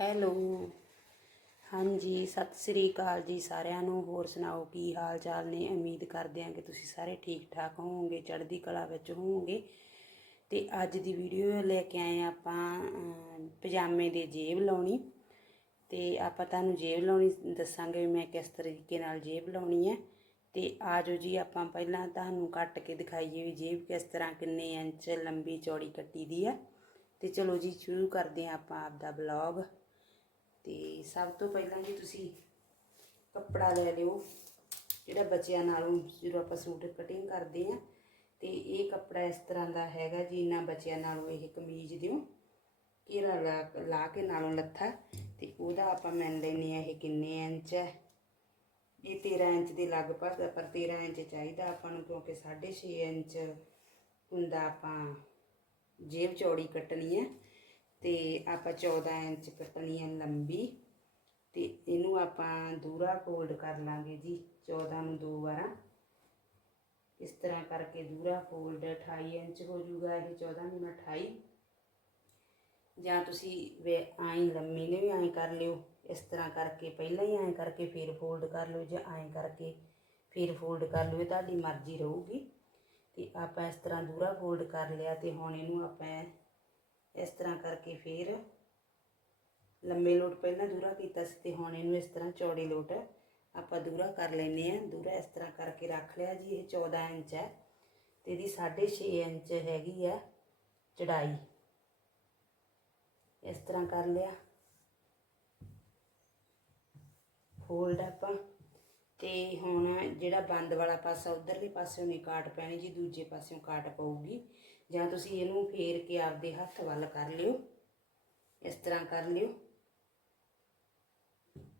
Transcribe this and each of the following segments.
Hello. ਹਾਂਜੀ, ਸਤਿ ਸ੍ਰੀ ਅਕਾਲ ਜੀ ਸਾਰਿਆਂ ਨੂੰ। ਹੋਰ ਸੁਣਾਓ, ਕੀ ਹਾਲ ਚਾਲ ਨੇ? ਉਮੀਦ ਕਰਦੇ ਹਾਂ ਕਿ ਤੁਸੀਂ ਸਾਰੇ ਠੀਕ ਠਾਕ ਹੋਵੋਗੇ, ਚੜ੍ਹਦੀ ਕਲਾ ਵਿੱਚ ਹੋਵੋਗੇ। ਤੇ ਅੱਜ ਦੀ ਵੀਡੀਓ ਲੈ ਕੇ ਆਏ ਹਾਂ ਆਪਾਂ ਪਜਾਮੇ ਦੇ ਜੇਬ ਲਾਉਣੀ। ਤੇ ਆਪਾਂ ਤੁਹਾਨੂੰ ਜੇਬ ਲਾਉਣੀ ਦੱਸਾਂਗੇ ਵੀ ਮੈਂ ਕਿਸ ਤਰੀਕੇ ਨਾਲ ਜੇਬ ਲਾਉਣੀ ਹੈ। ਤੇ ਆਜੋ ਜੀ, ਆਪਾਂ ਪਹਿਲਾਂ ਤੁਹਾਨੂੰ ਕੱਟ ਕੇ ਦਿਖਾਈਏ ਵੀ ਜੇਬ ਕਿਸ ਤਰ੍ਹਾਂ ਕਿੰਨੇ ਇੰਚ ਲੰਬੀ ਚੌੜੀ ਕੱਟੀ ਦੀ ਹੈ। ਤੇ ਚਲੋ ਜੀ, ਸ਼ੁਰੂ ਕਰਦੇ ਹਾਂ ਆਪਾਂ ਆਪਦਾ ਬਲੌਗ। ਤੇ ਸਭ ਤੋਂ ਪਹਿਲਾਂ ਜੀ ਤੁਸੀਂ ਕੱਪੜਾ ਲੈ ਲਿਓ, ਜਿਹੜਾ ਬੱਚਿਆਂ ਨਾਲੋਂ ਜਦੋਂ ਆਪਾਂ ਸੂਟ ਕਟਿੰਗ ਕਰਦੇ ਆ ਤੇ ਇਹ ਕੱਪੜਾ ਇਸ ਤਰ੍ਹਾਂ ਦਾ ਹੈਗਾ ਜੀ ਇਹਨਾਂ ਬੱਚਿਆਂ ਨਾਲੋਂ ਇਹ ਕਮੀਜ਼ ਦਿਓ, ਘੇਰਾ ਲਾ ਲਾ ਕੇ ਨਾਲੋਂ ਲੱਥਾ, ਤੇ ਉਹਦਾ ਆਪਾਂ ਮੰਨ ਲੈਨੇ ਆ ਇਹ ਕਿੰਨੇ ਇੰਚ ਹੈ। ਇਹ 13 ਇੰਚ ਦੇ ਲਗਭਗ ਪਰ 13 ਇੰਚ ਚਾਹੀਦਾ ਆਪਾਂ ਨੂੰ, ਕਿਉਂਕਿ 6.5 ਇੰਚ ਹੁੰਦਾ ਆਪਾਂ ਜੇਬ ਚੌੜੀ ਕੱਟਣੀ ਹੈ। ਤੇ ਆਪਾਂ 14 ਇੰਚ ਕੱਟਣੀ ਹੈ ਲੰਬੀ ਤੇ ਇਹਨੂੰ ਆਪਾਂ ਦੂਰਾ ਫੋਲਡ ਕਰ ਲਾਂਗੇ ਜੀ 14 ਨੂੰ ਦੋ ਵਾਰਾਂ। ਇਸ ਤਰ੍ਹਾਂ ਕਰਕੇ ਦੂਰਾ ਫੋਲਡ 28 ਇੰਚ ਹੋ ਜਾਊਗਾ ਇਹ 14 ਨੂੰ 28 ਜਾਂ ਤੁਸੀਂ ਵੇ ਆਈ ਲੰਮੀ ਨੇ ਵੀ ਐਂ ਕਰ ਲਿਓ, ਇਸ ਤਰ੍ਹਾਂ ਕਰਕੇ ਪਹਿਲਾਂ ਹੀ ਐਂ ਕਰਕੇ ਫਿਰ ਫੋਲਡ ਕਰ ਲਿਓ ਜਾਂ ਐਂ ਕਰਕੇ ਫਿਰ ਫੋਲਡ ਕਰ ਲਿਓ, ਇਹ ਤੁਹਾਡੀ ਮਰਜ਼ੀ ਰਹੂਗੀ। ਤੇ ਆਪਾਂ ਇਸ ਤਰ੍ਹਾਂ ਦੂਰਾ ਫੋਲਡ ਕਰ ਲਿਆ ਤੇ ਹੁਣ ਇਹਨੂੰ ਆਪਾਂ ਇਸ ਤਰ੍ਹਾਂ ਕਰਕੇ ਫਿਰ ਲੰਮੇ ਲੋਟ ਪਹਿਲਾਂ ਦੂਰਾ ਕੀਤਾ ਸੀ ਤੇ ਹੁਣ ਇਹਨੂੰ ਇਸ ਤਰ੍ਹਾਂ ਚੌੜੀ ਲੋਟ ਆਪਾਂ ਦੂਰਾ ਕਰ ਲੈਨੇ ਆ ਦੂਰਾ ਇਸ ਤਰ੍ਹਾਂ ਕਰਕੇ ਰੱਖ ਲਿਆ ਜੀ, ਇਹ 14 ਇੰਚ ਹੈ ਤੇ ਇਹਦੀ 6.5 ਇੰਚ ਹੈਗੀ ਆ ਚੜਾਈ। ਇਸ ਤਰ੍ਹਾਂ ਕਰ ਲਿਆ। ਫੋਲਡ ਆਪਾਂ ਤੇ ਹੁਣ ਜਿਹੜਾ ਬੰਦ ਵਾਲਾ ਪਾਸਾ, ਉਧਰਲੇ ਪਾਸਿਓਂ ਨਹੀਂ ਕਾਟ ਪੈਣੀ ਜੀ, ਦੂਜੇ ਪਾਸਿਓਂ ਕਾਟ ਪਊਗੀ। ਜਾਂ ਤੁਸੀਂ ਇਹਨੂੰ ਫੇਰ ਕੇ ਆਪਦੇ ਹੱਥ ਵੱਲ ਕਰ ਲਿਓ। ਇਸ ਤਰ੍ਹਾਂ ਕਰ ਲਿਓ।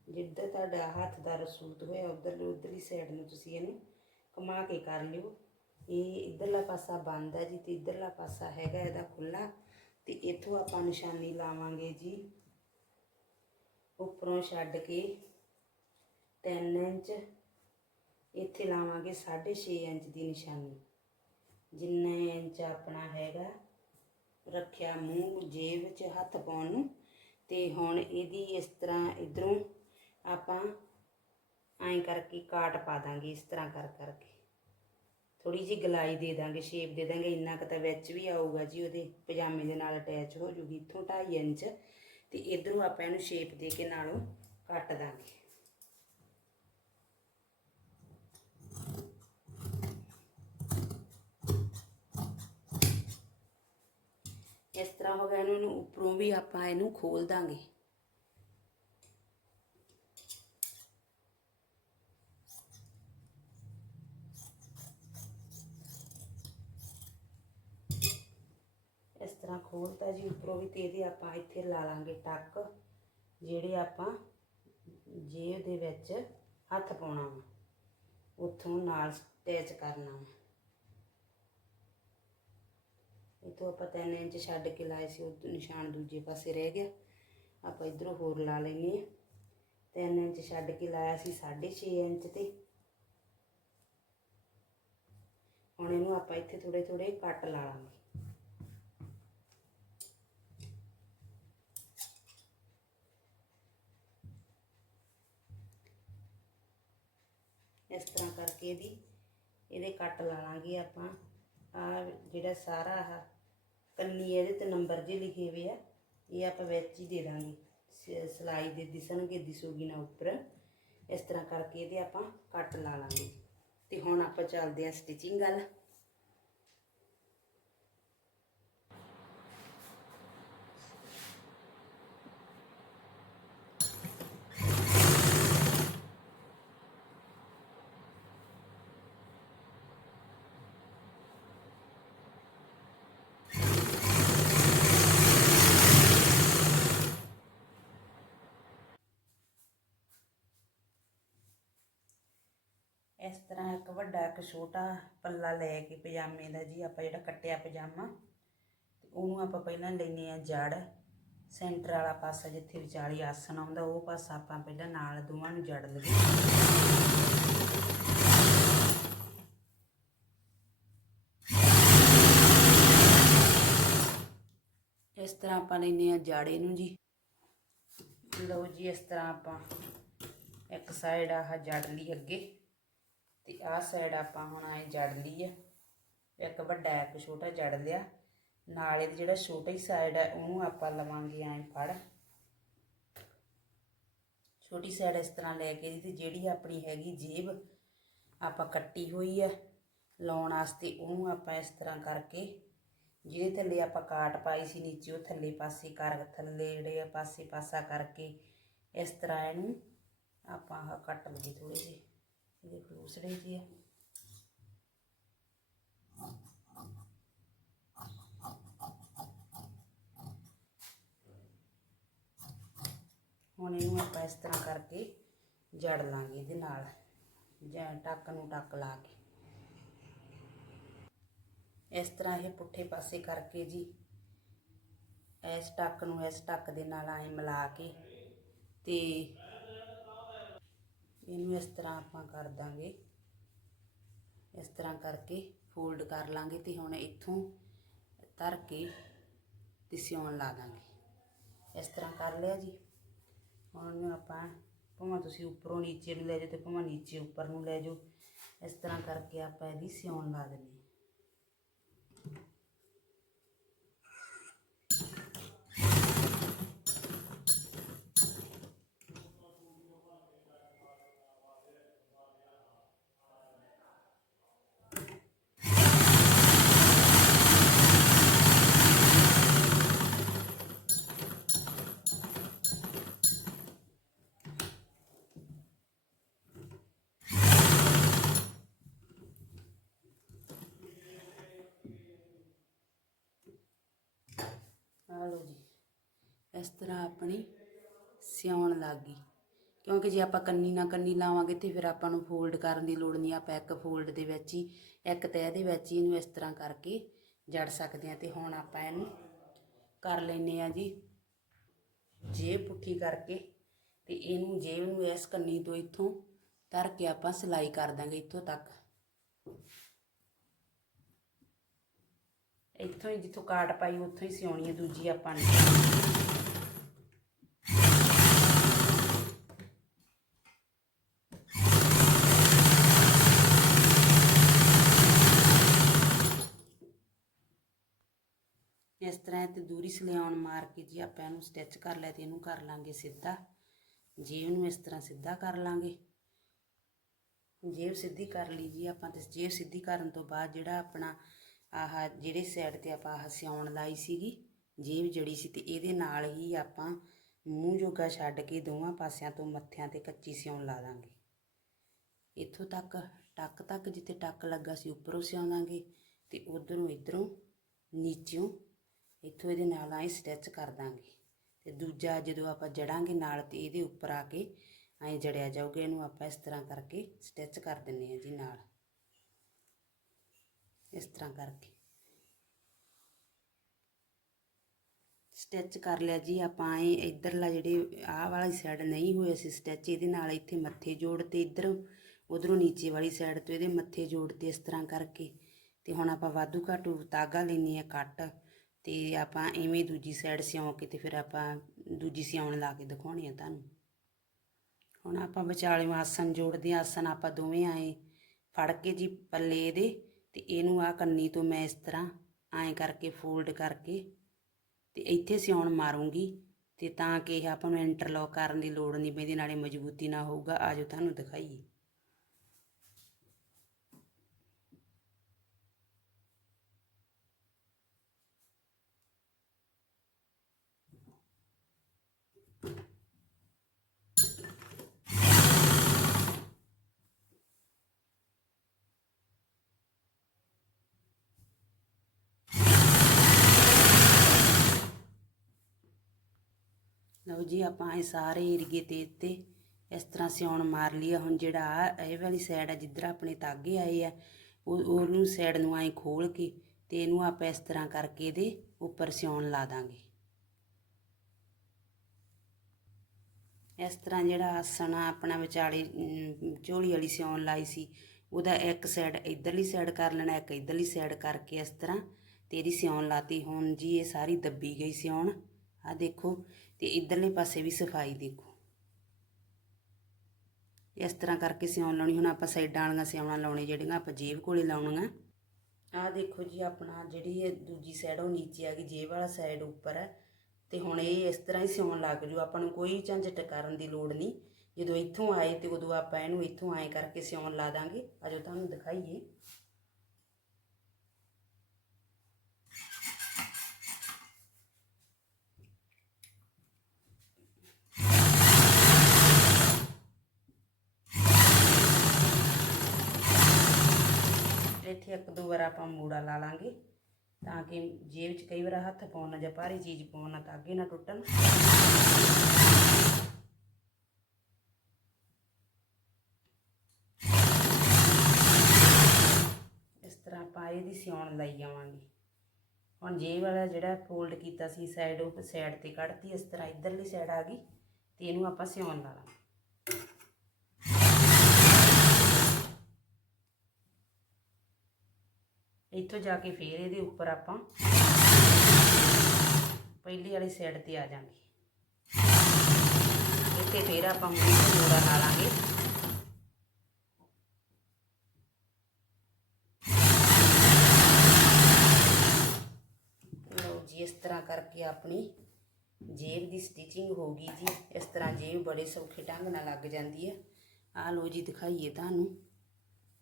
ਜਿੱਦਾਂ ਤੁਹਾਡਾ ਹੱਥ ਦਾ ਰਸੂਤ ਹੋਇਆ, ਉਧਰਲੀ ਉਧਰਲੀ ਸਾਈਡ ਨੂੰ ਤੁਸੀਂ ਇਹਨੂੰ ਕਮਾ ਕੇ ਕਰ ਲਿਓ। ਇਹ ਇਧਰਲਾ ਪਾਸਾ ਬੰਦ ਹੈ ਜੀ ਤੇ ਇਧਰਲਾ ਪਾਸਾ ਹੈਗਾ ਇਹਦਾ ਖੁੱਲਾ ਤੇ ਇੱਥੋਂ ਆਪਾਂ ਨਿਸ਼ਾਨੀ ਲਾਵਾਂਗੇ ਜੀ। ਉੱਪਰੋਂ ਛੱਡ ਕੇ 3 ਇੰਚ। ਇੱਥੇ ਲਾਵਾਂਗੇ 6.5 ਇੰਚ ਦੀ ਨਿਸ਼ਾਨੀ। ਜਿੰਨਾ ਇੰਚ ਆਪਣਾ ਹੈਗਾ। ਰੱਖਿਆ ਮੂੰਹ ਜੇਬ 'ਚ ਹੱਥ ਪਾਉਣ ਨੂੰ। ਤੇ ਹੁਣ ਇਹਦੀ ਇਸ ਤਰ੍ਹਾਂ ਇਧਰੋਂ ਆਪਾਂ ਐਂ ਕਰਕੇ ਕਾਟ ਪਾ ਦਾਂਗੇ ਇਸ ਤਰ੍ਹਾਂ ਕਰ ਕਰਕੇ। ਥੋੜੀ ਜਿਹੀ ਗਲਾਈ ਦੇ ਦਾਂਗੇ, ਸ਼ੇਪ ਦੇ ਦਾਂਗੇ। ਇੰਨਾ ਕੁ ਤਾਂ ਵਿੱਚ ਵੀ ਆਊਗਾ ਜੀ, ਉਹਦੇ ਪਜਾਮੇ ਦੇ ਨਾਲ ਅਟੈਚ ਹੋ ਜੂਗੀ ਇੱਥੋਂ 2.5 ਇੰਚ। ਤੇ ਇਧਰੋਂ ਆਪਾਂ ਇਹਨੂੰ ਸ਼ੇਪ ਦੇ ਕੇ ਨਾਲੋਂ ਕੱਟ ਦਾਂਗੇ। ਇਸ ਤਰ੍ਹਾਂ ਹੋ ਗਿਆ, ਇਹਨੂੰ ਇਹਨੂੰ ਉੱਪਰੋਂ ਵੀ ਆਪਾਂ ਇਹਨੂੰ ਖੋਲ ਦਾਂਗੇ। ਇਸ ਤਰ੍ਹਾਂ ਖੋਲਤਾ ਜੀ, ਉੱਪਰੋਂ ਵੀ ਤੇ ਇਹਦੇ ਆਪਾਂ ਇੱਥੇ ਲਾ ਲਾਂਗੇ ਟੱਕ, ਜਿਹੜੇ ਆਪਾਂ ਜੇਬ ਦੇ ਵਿੱਚ ਹੱਥ ਪਾਉਣਾ ਵਾ। ਉੱਥੋਂ ਨਾਲ ਸਟੈਚ ਕਰਨਾ ਵਾ। ਇਥੋਂ ਆਪਾਂ 3 ਇੰਚ ਛੱਡ ਕੇ ਲਾਏ ਸੀ, ਉਹ ਨਿਸ਼ਾਨ ਦੂਜੇ ਪਾਸੇ ਰਹਿ ਗਿਆ। ਆਪਾਂ ਇਧਰੋਂ ਹੋਰ ਲਾ ਲੈਨੇ ਆ 3 ਇੰਚ ਛੱਡ ਕੇ ਲਾਇਆ ਸੀ 6.5 ਇੰਚ ਤੇ। ਹੁਣ ਇਹਨੂੰ ਆਪਾਂ ਇੱਥੇ ਥੋੜੇ ਥੋੜੇ ਕੱਟ ਲਾ ਲਾਂਗੇ। ਇਸ ਤਰ੍ਹਾਂ ਕਰਕੇ ਇਹਦੀ, ਇਹਦੇ ਕੱਟ ਲਾ ਲਾਂਗੇ ਆਪਾਂ। ਆ ਜਿਹੜਾ ਸਾਰਾ ਆ ਕੰਨੀ ਇਹਦੇ ਤੇ ਨੰਬਰ ਜੇ ਲਿਖੇ ਹੋਏ ਆ, ਇਹ ਆਪਾਂ ਵਿੱਚ ਹੀ ਦੇ ਦਾਂਗੇ। ਸ- ਸਿਲਾਈ ਦੇ ਦਿਸਣਗੇ ਦਿਸੂਗੀ ਨਾ ਉੱਪਰ। ਇਸ ਤਰ੍ਹਾਂ ਕਰਕੇ ਇਹਦੇ ਆਪਾਂ ਕੱਟ ਲਾ ਲਾਂਗੇ। ਤੇ ਹੁਣ ਆਪਾਂ ਚੱਲਦੇ ਆ ਸਟਿਚਿੰਗ ਵੱਲ। ਇਸ ਤਰ੍ਹਾਂ ਇੱਕ ਵੱਡਾ, ਇੱਕ ਛੋਟਾ ਪੱਲਾ ਲੈ ਕੇ ਪਜਾਮੇ ਦਾ ਜੀ ਆਪਾਂ ਜਿਹੜਾ ਕੱਟਿਆ ਪਜਾਮਾ ਉਹਨੂੰ ਆਪਾਂ ਪਹਿਲਾਂ ਲੈਨੇ ਆ ਜੜ। ਸੈਂਟਰ ਵਾਲਾ ਪਾਸਾ ਜਿੱਥੇ ਵਿਚਾਲੀ ਆਸਣ ਆਉਂਦਾ, ਉਹ ਪਾਸਾ ਆਪਾਂ ਪਹਿਲਾਂ ਨਾਲ ਦੋਵਾਂ ਨੂੰ ਜੜ ਲਈਏ। ਇਸ ਤਰ੍ਹਾਂ ਆਪਾਂ ਲੈਨੇ ਆ ਜਾੜੇ ਨੂੰ ਜੀ। ਲਓ ਜੀ, ਇਸ ਤਰ੍ਹਾਂ ਆਪਾਂ ਇੱਕ ਸਾਈਡ ਆਹ ਜੜ ਲਈ ਅੱਗੇ। ਤੇ ਆਹ ਸਾਈਡ ਆਪਾਂ ਹੁਣ ਐ ਜੜ ਲਈ ਆ। ਇੱਕ ਵੱਡਾ ਇੱਕ ਛੋਟਾ ਜੜ ਲਿਆ। ਨਾਲ ਇਹ ਜਿਹੜਾ ਛੋਟਾ ਹੀ ਸਾਈਡ ਹੈ ਉਹਨੂੰ ਆਪਾਂ ਲਵਾਂਗੇ ਐ ਫੜ। ਛੋਟੀ ਸਾਈਡ ਇਸ ਤਰ੍ਹਾਂ ਲੈ ਕੇ ਤੇ ਜਿਹੜੀ ਆਪਣੀ ਹੈਗੀ ਜੇਬ ਆਪਾਂ ਕੱਟੀ ਹੋਈ ਹੈ ਲਾਉਣ ਵਾਸਤੇ ਉਹਨੂੰ ਆਪਾਂ ਇਸ ਤਰ੍ਹਾਂ ਕਰਕੇ, ਜਿਹਦੇ ਥੱਲੇ ਆਪਾਂ ਕਾਟ ਪਾਈ ਸੀ ਨੀਚੇ, ਉਹ ਥੱਲੇ ਪਾਸੇ ਕਰ, ਥੱਲੇ ਜਿਹੜੇ ਆ ਪਾਸੇ ਪਾਸਾ ਕਰਕੇ ਇਸ ਤਰ੍ਹਾਂ ਇਹਨੂੰ ਆਪਾਂ ਕੱਟ ਲਈਏ ਥੋੜੇ ਜਿਹੇ। ਇਹਦੇ ਫਲੂਸੜੇ ਜਿਹੇ ਹੁਣ ਇਹਨੂੰ ਆਪਾਂ ਇਸ ਤਰ੍ਹਾਂ ਕਰਕੇ ਜੜ ਲਾਂਗੇ ਇਹਦੇ ਨਾਲ, ਜਾਂ ਟੱਕ ਨੂੰ ਟੱਕ ਲਾ ਕੇ। ਇਸ ਤਰ੍ਹਾਂ ਇਹ ਪੁੱਠੇ ਪਾਸੇ ਕਰਕੇ ਜੀ, ਇਸ ਟੱਕ ਨੂੰ ਇਸ ਟੱਕ ਦੇ ਨਾਲ ਐ ਮਿਲਾ ਕੇ ਤੇ ਇਹਨੂੰ ਇਸ ਤਰ੍ਹਾਂ ਆਪਾਂ ਕਰ ਦਾਂਗੇ। ਇਸ ਤਰ੍ਹਾਂ ਕਰਕੇ ਫੋਲਡ ਕਰ ਲਾਂਗੇ ਤੇ ਹੁਣ ਇੱਥੋਂ ਧਰ ਕੇ ਤੇ ਸਿਉਣ ਲਾ ਦਾਂਗੇ। ਇਸ ਤਰ੍ਹਾਂ ਕਰ ਲਿਆ ਜੀ। ਹੁਣ ਆਪਾਂ ਭਾਵੇਂ ਤੁਸੀਂ ਉੱਪਰੋਂ ਨੀਚੇ ਨੂੰ ਲੈ ਜਾਓ ਤੇ ਭਾਵੇਂ ਨੀਚੇ ਉੱਪਰ ਨੂੰ ਲੈ ਜਾਓ। ਇਸ ਤਰ੍ਹਾਂ ਕਰਕੇ ਆਪਾਂ ਇਹਦੀ ਸਿਉਣ ਲਾ ਦਿੰਦੇ ਹਾਂ ਆ ਲਓ ਜੀ। ਇਸ ਤਰ੍ਹਾਂ ਆਪਣੀ ਸਿਉਣ ਲੱਗ ਗਈ। ਕਿਉਂਕਿ ਜੇ ਆਪਾਂ ਕੰਨੀ ਨਾਲ ਕੰਨੀ ਲਾਵਾਂਗੇ ਤੇ ਫਿਰ ਆਪਾਂ ਨੂੰ ਫੋਲਡ ਕਰਨ ਦੀ ਲੋੜ ਨਹੀਂ, ਆਪਾਂ ਇੱਕ ਫੋਲਡ ਦੇ ਵਿੱਚ ਹੀ, ਇੱਕ ਤਹਿ ਦੇ ਵਿੱਚ ਹੀ ਇਹਨੂੰ ਇਸ ਤਰ੍ਹਾਂ ਕਰਕੇ ਜੜ ਸਕਦੇ ਹਾਂ ਤੇ ਹੁਣ ਆਪਾਂ ਇਹਨੂੰ ਕਰ ਲੈਨੇ ਆ ਜੀ ਜੇਬ ਪੁੱਠੀ ਕਰਕੇ ਤੇ ਇਹਨੂੰ ਜੇਬ ਨੂੰ ਇਸ ਕੰਨੀ ਤੋਂ ਇੱਥੋਂ ਧਰ ਕੇ ਆਪਾਂ ਸਿਲਾਈ ਕਰ ਦਾਂਗੇ ਇੱਥੋਂ ਤੱਕ। ਇੱਥੋਂ ਹੀ ਜਿੱਥੋਂ ਕਾਟ ਪਾਈ, ਉੱਥੋਂ ਹੀ ਸਿਉਣੀ ਹੈ ਦੂਜੀ ਆਪਾਂ ਨੇ। ਇਸ ਤਰ੍ਹਾਂ ਤੇ ਦੂਰੀ ਸਲਿਆਉਣ ਮਾਰ ਕੇ ਜੀ ਆਪਾਂ ਇਹਨੂੰ ਸਟਿਚ ਕਰ ਲਿਆ ਤੇ ਇਹਨੂੰ ਕਰ ਲਾਂਗੇ ਸਿੱਧਾ। ਜੇਬ ਨੂੰ ਇਸ ਤਰ੍ਹਾਂ ਸਿੱਧਾ ਕਰ ਲਾਂਗੇ, ਜੇਬ ਸਿੱਧੀ ਕਰ ਲਈ ਜੀ ਆਪਾਂ ਤੇ ਜੇਬ ਸਿੱਧੀ ਕਰਨ ਤੋਂ ਬਾਅਦ ਜਿਹੜਾ ਆਪਣਾ ਆਹ ਜਿਹੜੇ ਸਾਈਡ ਤੇ ਆਪਾਂ ਆਹ ਸਿਉਣ ਲਾਈ ਸੀਗੀ, ਜੇਬ ਜੜੀ ਸੀ ਤੇ ਇਹਦੇ ਨਾਲ ਹੀ ਆਪਾਂ ਮੂੰਹ ਜੋਗਾ ਛੱਡ ਕੇ ਦੋਵਾਂ ਪਾਸਿਆਂ ਤੋਂ ਮੱਥਿਆਂ ਤੇ ਕੱਚੀ ਸਿਉਣ ਲਾ ਦਾਂਗੇ। ਇੱਥੋਂ ਤੱਕ ਟੱਕ ਤੱਕ ਜਿੱਥੇ ਟੱਕ ਲੱਗਾ ਸੀ ਉੱਪਰੋਂ ਸਿਉਣਾਂਗੇ ਤੇ ਉਧਰੋਂ ਇਧਰੋਂ ਨੀਚੋਂ ਇੱਥੋਂ ਇਹਦੇ ਨਾਲ ਆਏ ਸਟਿਚ ਕਰ ਦਾਂਗੇ ਤੇ ਦੂਜਾ ਜਦੋਂ ਆਪਾਂ ਜੜਾਂਗੇ ਨਾਲ ਤੇ ਇਹਦੇ ਉੱਪਰ ਆ ਕੇ ਐਂ ਜੜਿਆ ਜਾਊਗਾ, ਇਹਨੂੰ ਆਪਾਂ ਇਸ ਤਰ੍ਹਾਂ ਕਰਕੇ ਸਟਿਚ ਕਰ ਦਿੰਨੇ ਆ ਜੀ ਨਾਲ। ਇਸ ਤਰ੍ਹਾਂ ਕਰਕੇ। ਸਟਿਚ ਕਰ ਲਿਆ ਜੀ, ਆਪਾਂ ਐ ਇਧਰਲਾ ਜਿਹੜੇ ਆਹ ਵਾਲੀ ਸਾਈਡ ਨਹੀਂ ਹੋਇਆ ਸੀ ਸਟਿਚ ਇਹਦੇ ਨਾਲ ਇੱਥੇ ਮੱਥੇ ਜੋੜ ਤੇ ਇਧਰ, ਉਧਰੋਂ ਨੀਚੇ ਵਾਲੀ ਸਾਈਡ ਤੋਂ ਇਹਦੇ ਮੱਥੇ ਜੋੜ ਤੇ ਇਸ ਤਰ੍ਹਾਂ ਕਰਕੇ। ਤੇ ਹੁਣ ਆਪਾਂ ਵਾਧੂ ਘਾਟੂ ਤਾਗਾ ਲੈਣੀ ਆ ਕੱਟ, ਤੇ ਆਪਾਂ ਐਵੇਂ ਦੂਜੀ ਸਾਈਡ ਸਿਉਂ ਕੇ ਤੇ ਫਿਰ ਆਪਾਂ ਦੂਜੀ ਸਿਉਣ ਲਾ ਕੇ ਦਿਖਾਉਣੀ ਹੈ ਤੁਹਾਨੂੰ। ਹੁਣ ਆਪਾਂ ਵਿਚਾਲੇ ਆਸਨ ਜੋੜਦੇ ਹਾਂ, ਆਸਨ ਆਪਾਂ ਦੋਵੇਂ ਆਏ ਫੜ ਕੇ ਜੀ ਪੱਲੇ ਇਹਦੇ ਤੇ ਇਹਨੂੰ ਆ ਕੰਨੀ ਤੋਂ ਮੈਂ ਇਸ ਤਰ੍ਹਾਂ ਐਂ ਕਰਕੇ ਫੋਲਡ ਕਰਕੇ ਤੇ ਇੱਥੇ ਸਿਉਣ ਮਾਰੂੰਗੀ ਤੇ ਤਾਂ ਕਿ ਇਹ ਆਪਾਂ ਨੂੰ ਇੰਟਰਲੌਕ ਕਰਨ ਦੀ ਲੋੜ ਨਹੀਂ ਪੈਂਦੀ, ਨਾਲੇ ਮਜ਼ਬੂਤੀ ਨਾ ਹੋਊਗਾ। ਆਜੋ ਤੁਹਾਨੂੰ ਦਿਖਾਈਏ। ਲਓ ਜੀ, ਆਪਾਂ ਇਹ ਸਾਰੇ ਏਰੀਏ ਤੇ ਇੱਥੇ ਇਸ ਤਰ੍ਹਾਂ ਸਿਉਣ ਮਾਰ ਲਈ ਆ ਹੁਣ ਜਿਹੜਾ ਆਹ ਇਹ ਵਾਲੀ ਸਾਈਡ ਆ, ਜਿੱਧਰ ਆਪਣੇ ਤਾਗੇ ਆਏ ਆ, ਉਹ, ਉਹਨੂੰ ਸਾਈਡ ਨੂੰ ਐਂ ਖੋਲ ਕੇ ਤੇ ਇਹਨੂੰ ਆਪਾਂ ਇਸ ਤਰ੍ਹਾਂ ਕਰਕੇ ਇਹਦੇ ਉੱਪਰ ਸਿਉਣ ਲਾ ਦਾਂਗੇ। ਇਸ ਤਰ੍ਹਾਂ ਜਿਹੜਾ ਆਸਣ ਆ ਆਪਣਾ ਵਿਚਾਲੇ ਝੋਲੀ ਵਾਲੀ ਸਿਉਣ ਲਾਈ ਸੀ, ਉਹਦਾ ਇੱਕ ਸਾਈਡ ਇਧਰਲੀ ਸਾਈਡ ਕਰ ਲੈਣਾ, ਇੱਕ ਇਧਰਲੀ ਸਾਈਡ ਕਰਕੇ ਇਸ ਤਰ੍ਹਾਂ ਤੇਰੀ ਇਹਦੀ ਸਿਉਣ ਲਾਤੀ। ਹੁਣ ਜੀ, ਇਹ ਸਾਰੀ ਦੱਬੀ ਗਈ ਸਿਉਣ। ਆ ਦੇਖੋ ਤੇ ਇਧਰਲੇ ਪਾਸੇ ਵੀ ਸਫ਼ਾਈ ਦੇਖੋ। ਇਸ ਤਰ੍ਹਾਂ ਕਰਕੇ ਸਿਉਣ ਲਾਉਣੀ, ਹੁਣ ਆਪਾਂ ਸਾਈਡਾਂ ਵਾਲੀਆਂ ਸਿਉਣਾ ਲਾਉਣੇ ਜਿਹੜੀਆਂ ਆਪਾਂ ਜੇਬ ਕੋਲੇ ਲਾਉਣੀਆਂ। ਆਹ ਦੇਖੋ ਜੀ ਆਪਣਾ ਜਿਹੜੀ ਇਹ ਦੂਜੀ ਸਾਈਡ ਉਹ ਨੀਚੇ ਆ ਗਈ, ਜੇਬ ਵਾਲਾ ਸਾਈਡ ਉੱਪਰ ਹੈ ਤੇ ਹੁਣ ਇਹ ਇਸ ਤਰ੍ਹਾਂ ਹੀ ਸਿਉਣ ਲੱਗ ਜੂ। ਆਪਾਂ ਨੂੰ ਕੋਈ ਝੰਜਟ ਕਰਨ ਦੀ ਲੋੜ ਨਹੀਂ। ਜਦੋਂ ਇੱਥੋਂ ਆਏ ਤੇ ਉਦੋਂ ਆਪਾਂ ਇਹਨੂੰ ਇੱਥੋਂ ਆਏ ਕਰਕੇ ਸਿਉਣ ਲਾ ਦਾਂਗੇ। ਅਜੋ ਤੁਹਾਨੂੰ ਦਿਖਾਈਏ। ਇੱਥੇ ਇੱਕ ਦੋ ਵਾਰ ਆਪਾਂ ਮੂੜਾ ਲਾ ਲਾਂਗੇ ਤਾਂ ਕਿ ਜੇਬ 'ਚ ਕਈ ਵਾਰ ਹੱਥ ਪਾਉਣਾ ਜਾਂ ਭਾਰੀ ਚੀਜ਼ ਪਾਉਣਾ ਤਾਂ ਅੱਗੇ ਨਾ ਟੁੱਟਣ। ਇਸ ਤਰ੍ਹਾਂ ਆਪਾਂ ਇਹਦੀ ਸਿਉਣ ਲਈ ਆਵਾਂਗੇ। ਹੁਣ ਜੇਬ ਵਾਲਾ ਜਿਹੜਾ ਫੋਲਡ ਕੀਤਾ ਸੀ ਸਾਈਡ ਉਹ ਸਾਈਡ ਤੇ ਕੱਢਤੀ, ਇਸ ਤਰ੍ਹਾਂ ਇਧਰਲੀ ਸਾਈਡ ਆ ਗਈ ਤੇ ਇਹਨੂੰ ਆਪਾਂ ਸਿਉਣ ਲਾ ਲਾਂਗੇ। ਇੱਥੋਂ ਜਾ ਕੇ ਫੇਰ ਇਹਦੇ ਉੱਪਰ ਆਪਾਂ ਪਹਿਲੀ ਵਾਲੀ ਸਾਈਡ ਤੇ ਆ ਜਾਾਂਗੇ। ਇੱਥੇ ਫੇਰ ਆਪਾਂ ਮੂੰਹ ਮੋੜਾ ਲਾ ਲਾਂਗੇ। ਲਓ ਜੀ, ਇਸ ਤਰ੍ਹਾਂ ਕਰਕੇ ਆਪਣੀ ਜੇਬ ਦੀ ਸਟਿਚਿੰਗ ਹੋ ਗਈ ਜੀ। ਇਸ ਤਰ੍ਹਾਂ ਜੇਬ ਬੜੇ ਸੌਖੇ ਢੰਗ ਨਾਲ ਲੱਗ ਜਾਂਦੀ ਹੈ। ਆਹ ਲੋ ਜੀ, ਦਿਖਾਈਏ ਤੁਹਾਨੂੰ।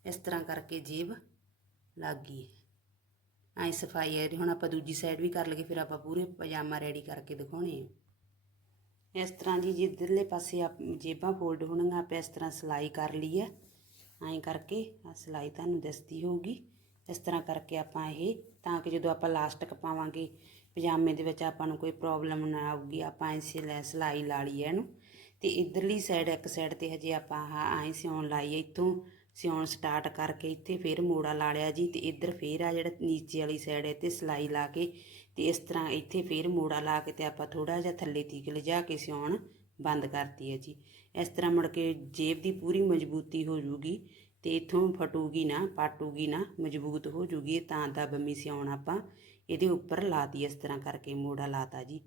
ਇਸ ਤਰ੍ਹਾਂ ਕਰਕੇ ਜੇਬ ਲੱਗ ਗਈ ਐ ਸਫ਼ਾਈ ਹੈ ਹੁਣ ਆਪਾਂ ਦੂਜੀ ਸਾਈਡ ਵੀ ਕਰ ਲਈਏ, ਫਿਰ ਆਪਾਂ ਪੂਰੇ ਪਜਾਮਾ ਰੈਡੀ ਕਰਕੇ ਦਿਖਾਉਣੇ ਆ। ਇਸ ਤਰ੍ਹਾਂ ਜੀ ਜਿੱਧਰਲੇ ਪਾਸੇ ਆਪ ਜੇਬਾਂ ਫੋਲਡ ਹੋਣਗੀਆਂ, ਆਪਾਂ ਇਸ ਤਰ੍ਹਾਂ ਸਿਲਾਈ ਕਰ ਲਈ ਹੈ ਐਂ ਕਰਕੇ ਆ ਸਿਲਾਈ ਤੁਹਾਨੂੰ ਦਿਸਦੀ ਹੋਊਗੀ। ਇਸ ਤਰ੍ਹਾਂ ਕਰਕੇ ਆਪਾਂ ਇਹ, ਤਾਂ ਕਿ ਜਦੋਂ ਆਪਾਂ ਲਾਸਟਿਕ ਪਾਵਾਂਗੇ, ਪਜਾਮੇ ਦੇ ਵਿੱਚ ਆਪਾਂ ਨੂੰ ਕੋਈ ਪ੍ਰੋਬਲਮ ਨਾ ਆਊਗੀ, ਆਪਾਂ ਐਂ ਸਿਲਾ- ਸਿਲਾਈ ਲਾ ਲਈ ਹੈ ਇਹਨੂੰ। ਤੇ ਇਧਰਲੀ ਸਾਈਡ ਇੱਕ ਸਾਈਡ ਤੇ ਹਜੇ ਆਪਾਂ ਆਹ ਐਂ ਸਿਉਣ ਲਾਈ ਹੈ ਇੱਥੋਂ ਸਿਉਣ ਸਟਾਰਟ ਕਰਕੇ ਇੱਥੇ ਫਿਰ ਮੋੜਾ ਲਾ ਲਿਆ ਜੀ ਤੇ ਇੱਧਰ ਫਿਰ ਆ ਜਿਹੜਾ ਨੀਚੇ ਵਾਲੀ ਸਾਈਡ ਹੈ ਤੇ ਸਿਲਾਈ ਲਾ ਕੇ ਤੇ ਇਸ ਤਰ੍ਹਾਂ ਇੱਥੇ ਫਿਰ ਮੋੜਾ ਲਾ ਕੇ ਤੇ ਆਪਾਂ ਥੋੜਾ ਜਿਹਾ ਥੱਲੇ ਤੀਕ ਲਿਜਾ ਕੇ ਸਿਉਣ ਬੰਦ ਕਰਤੀ ਹੈ ਜੀ। ਇਸ ਤਰ੍ਹਾਂ ਮੁੜ ਕੇ ਜੇਬ ਦੀ ਪੂਰੀ ਮਜ਼ਬੂਤੀ ਹੋ ਜੂਗੀ ਤੇ ਇਥੋਂ ਫਟੂਗੀ ਨਾ, ਪਾਟੂਗੀ ਨਾ, ਮਜ਼ਬੂਤ ਹੋ ਜੂਗੀ, ਤਾਂ ਤਾਂ ਬੰਮੀ ਸਿਉਣ ਆਪਾਂ ਇਹਦੇ ਉੱਪਰ ਲਾਤੀ ਇਸ ਤਰ੍ਹਾਂ ਕਰਕੇ ਮੋੜਾ ਲਾਤਾ ਜੀ।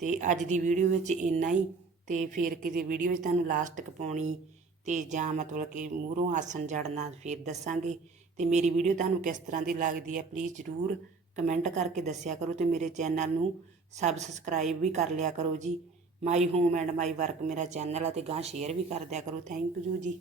ਤੇ ਅੱਜ ਦੀ ਵੀਡੀਓ ਵਿੱਚ ਇੰਨਾ ਹੀ ਤੇ ਫਿਰ ਕਿਤੇ ਵੀਡੀਓ ਵਿੱਚ ਤੁਹਾਨੂੰ ਲਾਸਟਿਕ ਪਾਉਣੀ ਤੇ ਜਾਂ ਮਤਲਬ ਕਿ ਮੂਹਰੋਂ ਆਸਣ ਜੜਨਾ ਫਿਰ ਦੱਸਾਂਗੇ। ਤੇ ਮੇਰੀ ਵੀਡੀਓ ਤੁਹਾਨੂੰ ਕਿਸ ਤਰ੍ਹਾਂ ਦੀ ਲੱਗਦੀ ਹੈ ਪਲੀਜ਼ ਜਰੂਰ ਕਮੈਂਟ ਕਰਕੇ ਦੱਸਿਆ ਕਰੋ ਤੇ ਮੇਰੇ ਚੈਨਲ ਨੂੰ ਸਬਸਕ੍ਰਾਈਬ ਵੀ ਕਰ ਲਿਆ ਕਰੋ ਜੀ। My home and my work ਮੇਰਾ ਚੈਨਲ ਆ ਤੇ ਗਾਂ ਸ਼ੇਅਰ ਵੀ ਕਰ ਦਿਆ ਕਰੋ। ਥੈਂਕ ਯੂ ਜੀ।